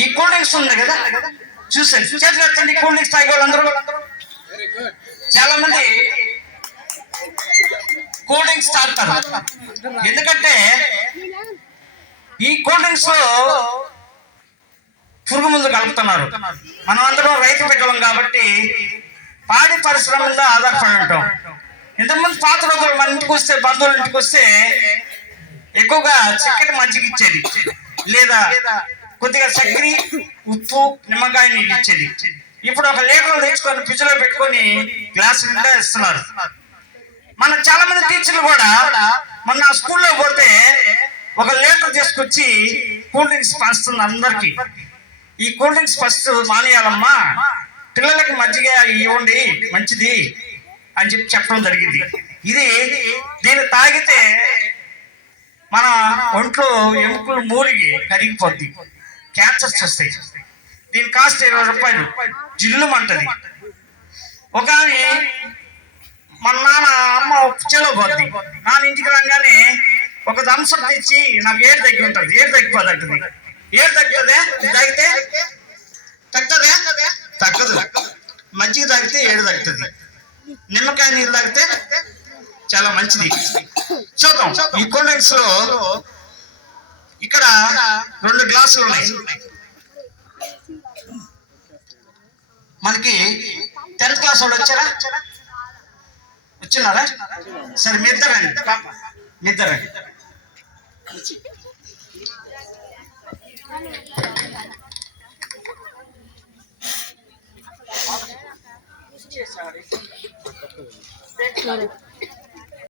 ఈ cool drinks ఉంది కదా, చూసారు చేతులు కూల్ డ్రింక్స్ తాగే వాళ్ళందరూ. చాలా మంది కూల్ డ్రింక్స్ తాగుతారు, ఎందుకంటే ఈ కూల్ డ్రింక్స్ లో పురుగు మందు కలుపుతున్నారు. మనం అందరం రైతు బిడ్డలం కాబట్టి పాడి పరిశ్రమ మీద ఆధారపడి ఉంటాం. ఇంతకుముందు పాత రోజులు మన ఇంటికి వస్తే, బంధువుల ఇంటికి వస్తే ఎక్కువగా చిక్కటి మజ్జిగ ఇచ్చేది, లేదా కొద్దిగా చక్కెర, ఉప్పు, నిమ్మకాయ నీళ్ళు ఇచ్చేది. ఇప్పుడు 1 లీటర్ తెచ్చుకొని ఫ్రిడ్జ్ లో పెట్టుకొని గ్లాసు నిండా ఇస్తున్నారు. మన చాలా మంది టీచర్లు కూడా మొన్న స్కూల్లో పోతే 1 లీటర్ తీసుకొచ్చి కూల్ డ్రింక్స్ పంచుతుంది అందరికి. ఈ కూల్ డ్రింక్స్ ఫస్ట్ మానేయాలమ్మా, పిల్లలకి మజ్జిగ ఇవ్వండి మంచిది అని చెప్పడం జరిగింది. దీన్ని తాగితే మన ఒంట్లో ఎముకలు మూలిగి కరిగిపోద్ది, క్యాన్సర్స్ వస్తాయి. దీని కాస్ట్ 20 రూపాయలు, జిల్లుమంటది. ఒక ఆమె మన నాన్న అమ్మ చెలో పోద్ది, నాన్న ఇంటికి రాగానే ఒక థమ్సప్ తెచ్చి నాకు ఏడు తగ్గి ఉంటుంది, ఏడు తగ్గిపోదంటుంది. ఏడు తగ్గుతుందే, తాగితే తగ్గదే, తగ్గదు. మజ్జిగ తాగితే ఏడు తగ్గుతుంది, నిమ్మకాయ నీళ్ళు తాగితే చాలా మంచిది. చూద్దాం ఈ కూల్ డ్రింక్స్ లో. ఇక్కడ 2 గ్లాసులు ఉన్నాయి. మనకి 10th క్లాస్ వాళ్ళు వచ్చారా? వచ్చినారా? సరే మీ ఇద్దరండి, మీ ఇద్దరండి.